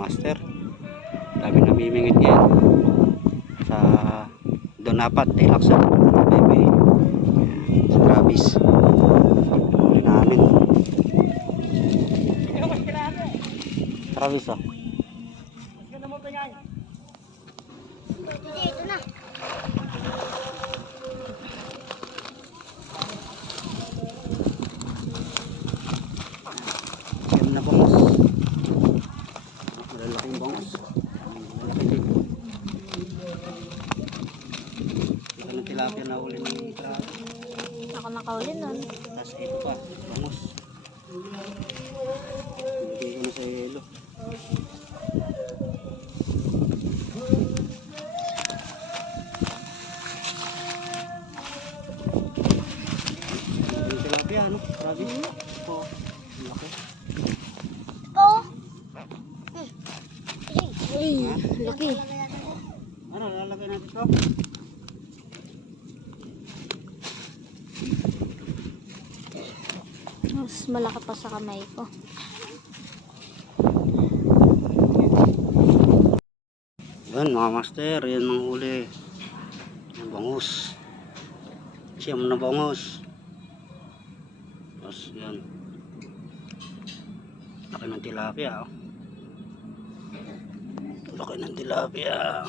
master. Dami namimingit yan sa Donapat, Tilaksa, Bebe, Travis. Huli namin. Travis oh. Ito na. Siyam na bangos. Malalaking bangos. Malaki dito. Ito ng tilapia na uli ng Travis. Ako nakauli nun. Tapos ito pa, bangos. Hindi ko na sa yelo. Yung tilapia, ano? Travis? Oo. Laki. Oo. Uy, laki. Ano, lalagay natin ito? Mas malaki pa sa kamay ko. Yan mga master, yan ang huli. Yan bangus. Siyam na bangus. Tapos yan. Laki ng tilapia. Oh. Laki ng tilapia.